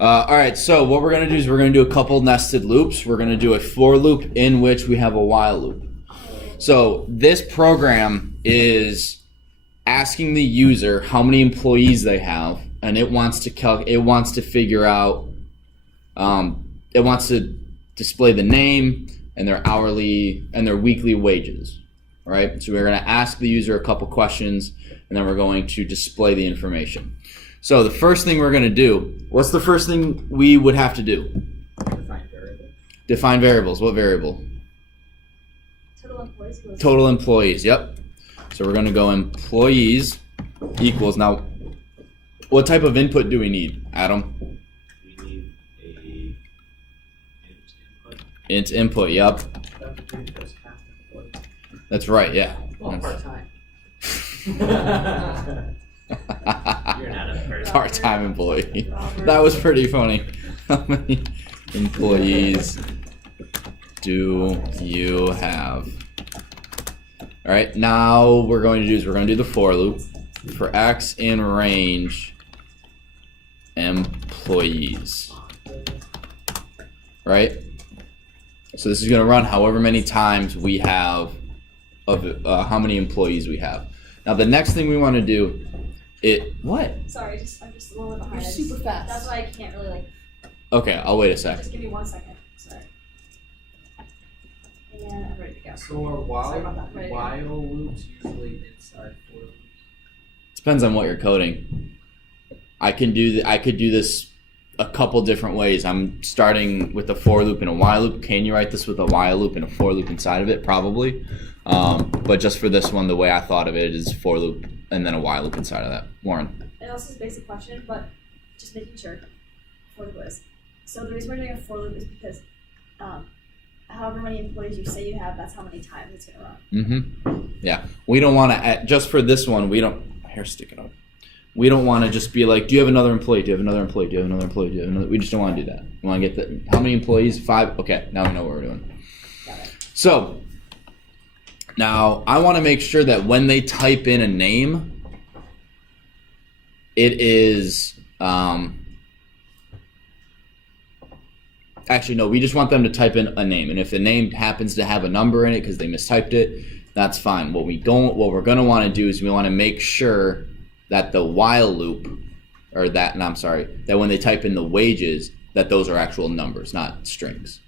All right, so what we're going to do is we're going to do a couple nested loops. We're going to do a for loop in which we have a while loop. So this program is asking the user how many employees they have, and it wants to figure out, it wants to display the name and their hourly and their weekly wages, right? So we're going to ask the user a couple questions, and then we're going to display the information. So the first thing we're going to do, what's the first thing we would have to do? Define variable. Define variables. What variable? Total employees. Total employees, yep. So we're going to go employees equals, now what type of input do we need, Adam? We need a Int input, yep. input. That's right, yeah. Well, That's- part-time. You're not a person. Part-time employee. That was pretty funny. How many employees do you have? All right, now what we're going to do is we're going to do the for loop for x in range employees, right? So this is going to run however many times we have of how many employees we have. Now the next thing we want to do, what? Sorry, I'm just a little bit behind. You're super fast. That's why I can't really like. Okay, I'll wait a sec. Just give me 1 second. Sorry. And I'm ready to go. So are Sorry about that. Ready to go. while loops usually inside for loops? Depends on what you're coding. I could do this a couple different ways. I'm starting with a for loop and a while loop. Can you write this with a while loop and a for loop inside of it? Probably. But just for this one, the way I thought of it is for loop and then a while loop inside of that. Lauren. I know this is a basic question, but just making sure for the quiz. So the reason we're doing a for loop is because however many employees you say you have, that's how many times it's going to run. Mm-hmm. Yeah. We don't want to, just for this one, we don't, hair sticking up. We don't want to just be like, do you have another employee? Do you have another employee? Do you have another employee? Do you have another? We just don't want to do that. We want to get the, how many employees? 5? Okay, now we know what we're doing. Got it. So, now I want to make sure that when they type in a name, it is, actually no, we just want them to type in a name. And if the name happens to have a number in it because they mistyped it, that's fine. What we're going to want to do is we want to make sure that the while loop, or that, no, I'm sorry, that when they type in the wages, that those are actual numbers, not strings.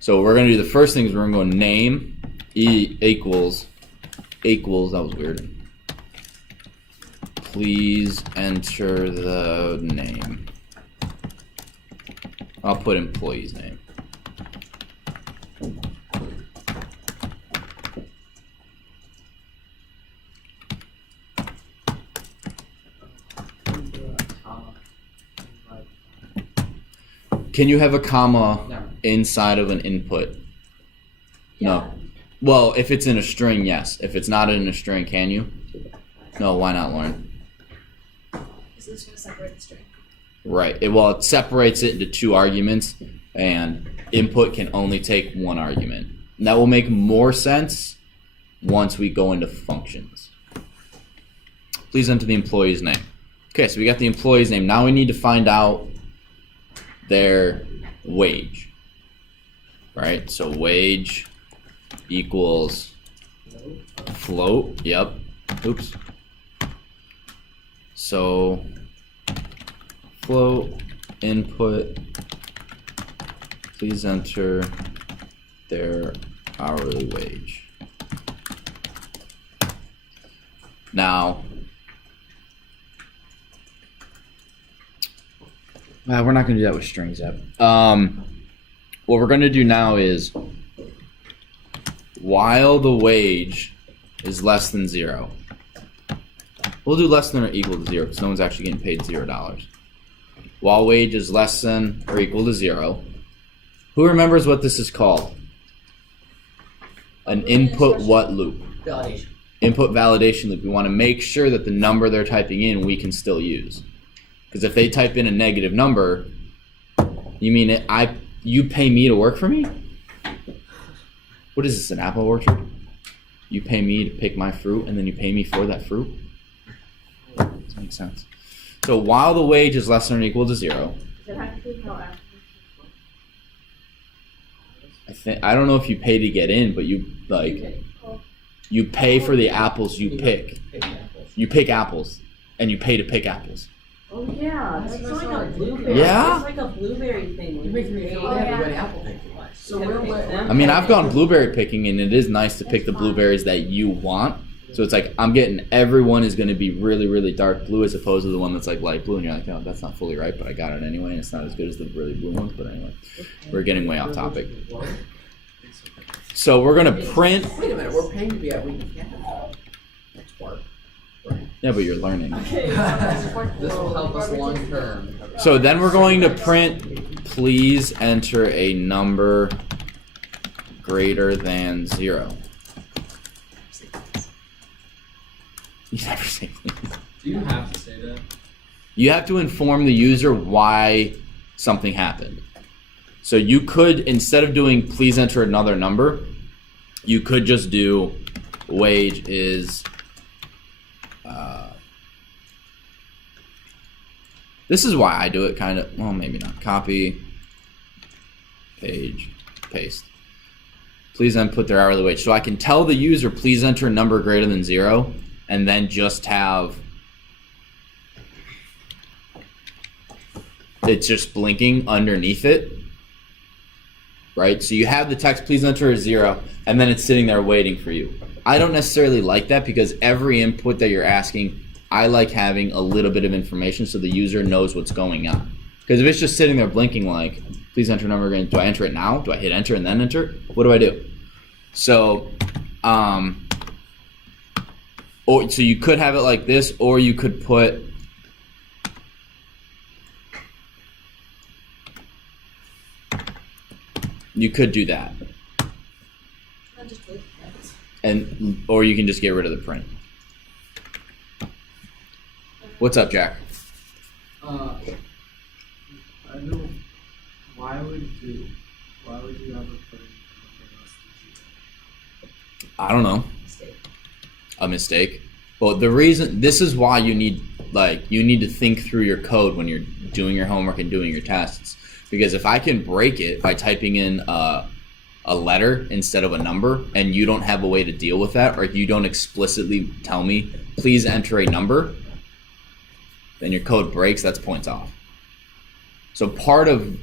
So what we're going to do, the first thing is we're going to go name equals, that was weird. Please enter the name. I'll put employee's name. Can you have a comma No. inside of an input? Yeah. No. Well, if it's in a string, yes. If it's not in a string, can you? No, why not, Lauren? This is going to separate the string. Right. It separates it into 2 arguments, and input can only take 1 argument. And that will make more sense once we go into functions. Please enter the employee's name. Okay, so we got the employee's name. Now we need to find out their wage. Right? So wage equals float. Yep. Oops. So float input, please enter their hourly wage. Now, we're not going to do that with strings yet. What we're going to do now is, while the wage is less than 0, we'll do less than or equal to 0 because no one's actually getting paid $0. While wage is less than or equal to 0. Who remembers what this is called? An input what loop? Validation. Input validation loop. We want to make sure that the number they're typing in we can still use. Because if they type in a negative number, you mean you pay me to work for me? What is this, an apple orchard? You pay me to pick my fruit and then you pay me for that fruit? Doesn't make sense. So while the wage is less than or equal to 0, Does it have to be how after? I don't know if you pay to get in, but you you pay for the apples you pick. You pick apples, and you pay to pick apples. Oh yeah, that's like a blueberry. Yeah? It's like a blueberry thing. You make me feel Oh, bad yeah. when apple picking life. So we're I mean, I've gone blueberry picking, and it is nice to pick the blueberries that you want. So it's like I'm getting everyone is going to be really, really dark blue as opposed to the one that's like light blue, and you're like, oh, that's not fully ripe, but I got it anyway, and it's not as good as the really blue ones. But anyway, we're getting way off topic. So we're gonna print. Wait a minute, we're paying to be at Wheaton Capital. That's work. Yeah, but you're learning. Okay. This will help us long term. So then we're going to print. Please enter a number greater than 0. You never say please. Do you have to say that? You have to inform the user why something happened. So you could, instead of doing please enter another number, you could just do wage is, this is why I do it kind of, well, maybe not. Copy, page, paste. Please then put their hourly wage. So I can tell the user, please enter a number greater than 0, and then just have, it's just blinking underneath it. Right? So you have the text, please enter a 0, and then it's sitting there waiting for you. I don't necessarily like that because every input that you're asking, I like having a little bit of information so the user knows what's going on. Because if it's just sitting there blinking like, please enter a number again, do I enter it now? Do I hit enter and then enter? What do I do? So, so you could have it like this, or you could put, you could do that. Not just wait. And or you can just get rid of the print. What's up, Jack? I know. Why would you ever put in something less than 0? I don't know. A mistake. Well, the reason, this is why you need to think through your code when you're doing your homework and doing your tests. Because if I can break it by typing in a letter instead of a number, and you don't have a way to deal with that, or if you don't explicitly tell me, please enter a number, then your code breaks, that's points off. So part of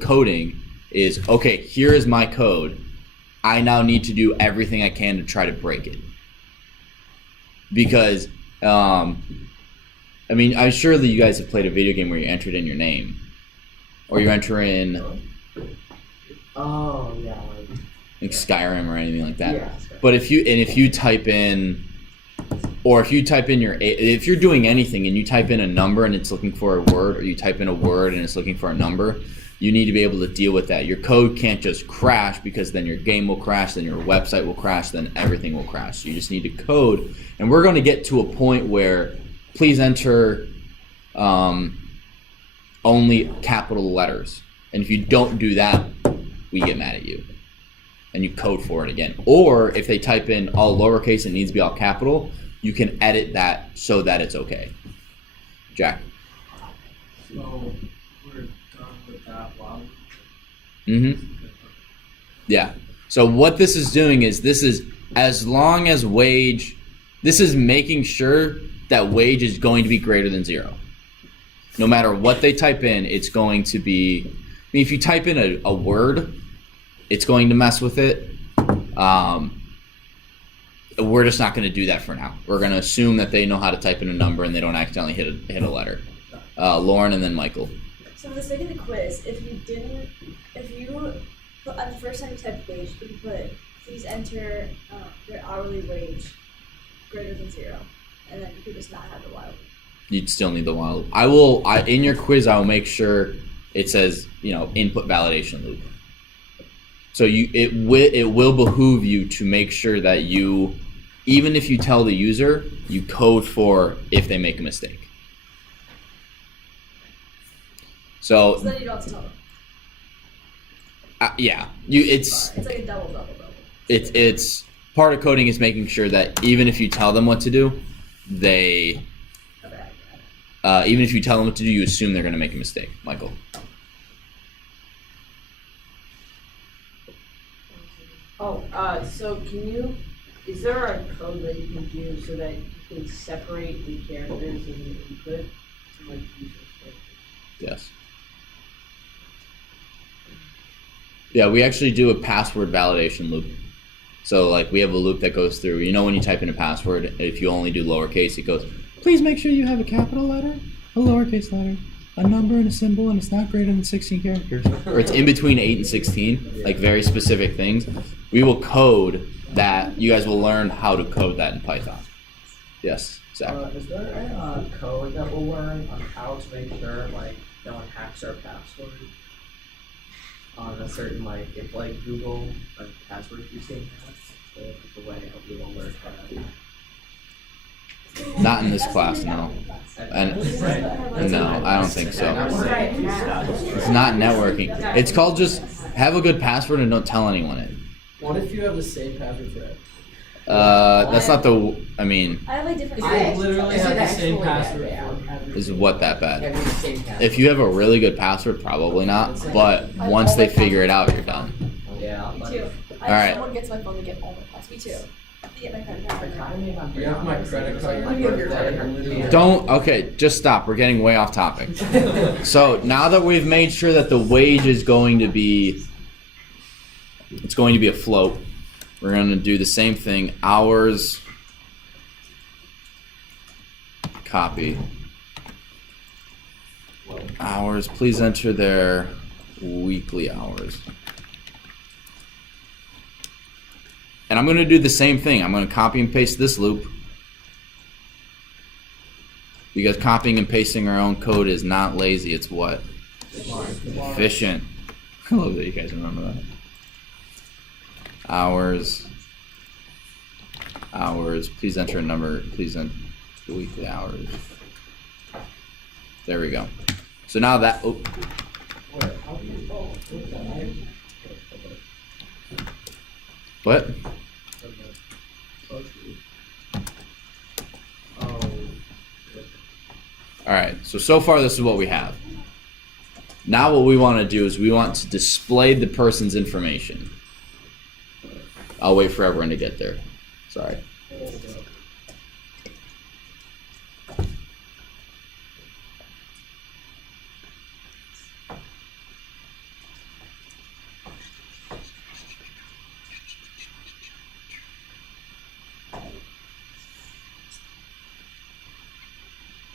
coding is, okay, here is my code. I now need to do everything I can to try to break it. Because, I mean, I'm sure that you guys have played a video game where you entered in your name. Or you enter in Oh, yeah. like Skyrim or anything like that. Yeah. But if you type in, or if you type in if you're doing anything and you type in a number and it's looking for a word, or you type in a word and it's looking for a number, you need to be able to deal with that. Your code can't just crash, because then your game will crash, then your website will crash, then everything will crash. You just need to code. And we're going to get to a point where please enter only capital letters. And if you don't do that, we get mad at you. And you code for it again. Or if they type in all lowercase and it needs to be all capital, you can edit that so that it's okay. Jack. So we're done with that while. Yeah. So what this is doing is, this is as long as wage, this is making sure that wage is going to be greater than 0. No matter what they type in, it's going to be, I mean, if you type in a word, it's going to mess with it. We're just not going to do that for now. We're going to assume that they know how to type in a number and they don't accidentally hit a letter. Lauren and then Michael. So for the sake of the quiz, if you put, on the first time you type wage, you put please enter your hourly wage greater than 0, and then you could just not have the while. You'd still need the while loop. In your quiz, I will make sure it says, input validation loop. So it will behoove you to make sure that you, even if you tell the user, you code for if they make a mistake. So then you don't have to tell them. yeah, it's It's like a double. it's part of coding is making sure that even if you tell them what to do, they Okay. even if you tell them what to do, you assume they're going to make a mistake. Michael. Oh, so is there a code that you can do so that you can separate the characters in the input? Like, Yes. Yeah, we actually do a password validation loop. So, like, we have a loop that goes through. You know, when you type in a password, if you only do lowercase, it goes, please make sure you have a capital letter, a lowercase letter, a number and a symbol, and it's not greater than 16 characters. Or it's in between 8 and 16, like very specific things. We will code that. You guys will learn how to code that in Python. Yes, Zach. Is there a code that we'll learn on how to make sure like no one hacks our password? On a certain if Google password using that, the way we will learn how to. Not in this class, no. And no, I don't think so. It's not networking. It's called just have a good password and don't tell anyone it. What if you have the same password for it? That's not the. I mean, I have like different. I literally Is have it the same actually that password bad? for every. is what that bad? Having the same password. If you have a really good password, probably not. But once they figure it out, you're done. Yeah. Me too. Alright. Someone gets my phone to get all my class. Me too. They get my credit card. You have my credit card. Don't. Okay, just stop. We're getting way off topic. So now that we've made sure that the wage is going to be, it's going to be a float. We're going to do the same thing. Hours. Copy. Hours. Please enter their weekly hours. And I'm going to do the same thing. I'm going to copy and paste this loop. Because copying and pasting our own code is not lazy. It's what? Efficient. I love that you guys remember that. Hours. Hours. Please enter a number. Please enter the weekly hours. There we go. So now that... Oh. What? Alright, so far this is what we have. Now what we want to do is we want to display the person's information. I'll wait for everyone to get there. Sorry.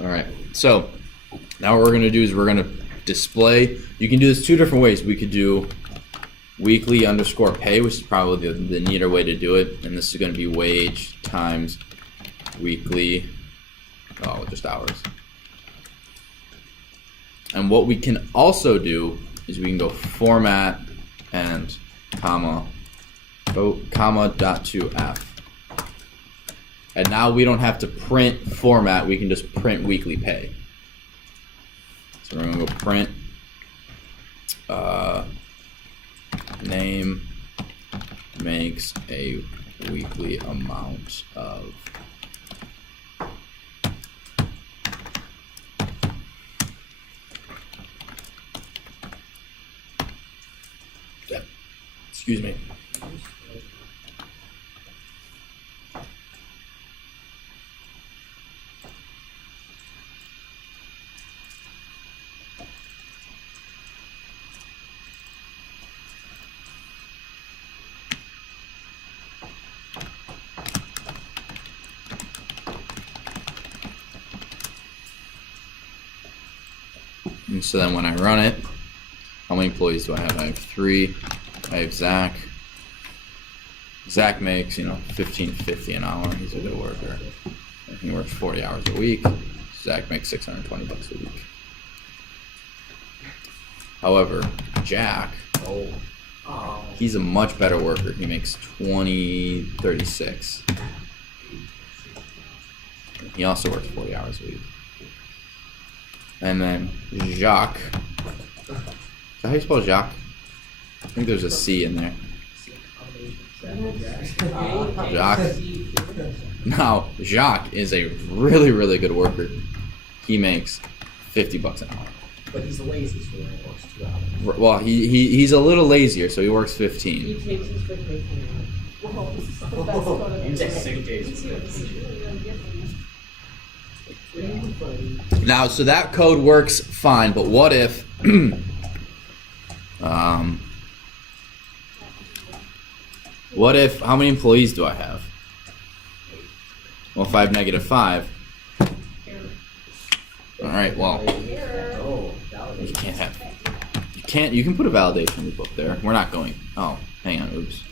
Alright, so now what we're going to do is we're going to display. You can do this two different ways. We could do weekly underscore pay, which is probably the neater way to do it. And this is going to be wage times weekly, just hours. And what we can also do is we can go format and comma dot to F. And now we don't have to print format, we can just print weekly pay. So we're gonna go print name makes a weekly amount of excuse me. And so then when I run it, how many employees do I have? I have 3. I have Zach. Zach makes, $15.50 an hour. He's a good worker. And he works 40 hours a week. Zach makes $620 a week. However, Jack, he's a much better worker. He makes $20.36. He also works 40 hours a week. And then Jacques. Is that how you spell Jacques? I think there's a C in there. Jacques. Now, Jacques is a really, really good worker. he makes $50 an hour. But he's lazy, so he only works 2 hours. Well, he's a little lazier, so he works He 15. takes his vacation. Whoa, this is the best photo of You the take day. 6 days. Me too. This is really, really good for me. Now, so that code works fine, but what if, what if, how many employees do I have? Well, if I have -5. Alright, well, Oh, you validation. can't have, you can put a validation loop up there. We're not going, oh, hang on, oops.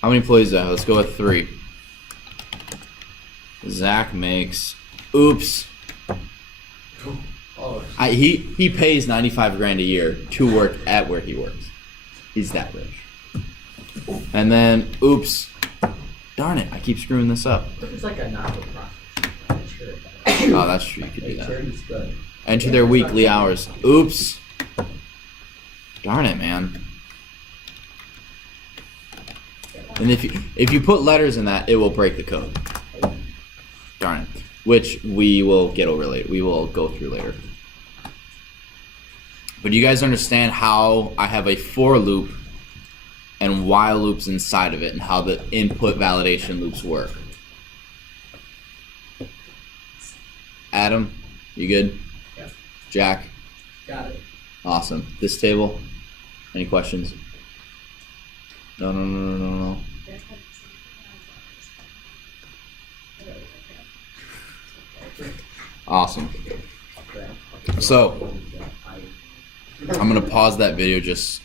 How many employees do I have? Let's go with 3. Zach makes, oops. Oh, He pays 95 grand a year to work at where he works. He's that rich. And then, oops. Darn it, I keep screwing this up. it's like a not-for-profit. I'm sure. Oh, that's true, you could do Like, that. charity's good. Enter their weekly hours. Oops. Darn it, man. And if you put letters in that, it will break the code. Darn it. Which we will get over later. We will go through later. But you guys understand how I have a for loop and while loops inside of it, and how the input validation loops work. Adam, you good? Yeah. Jack, Got it. awesome. This table, any questions? No. Awesome. So, I'm gonna pause that video just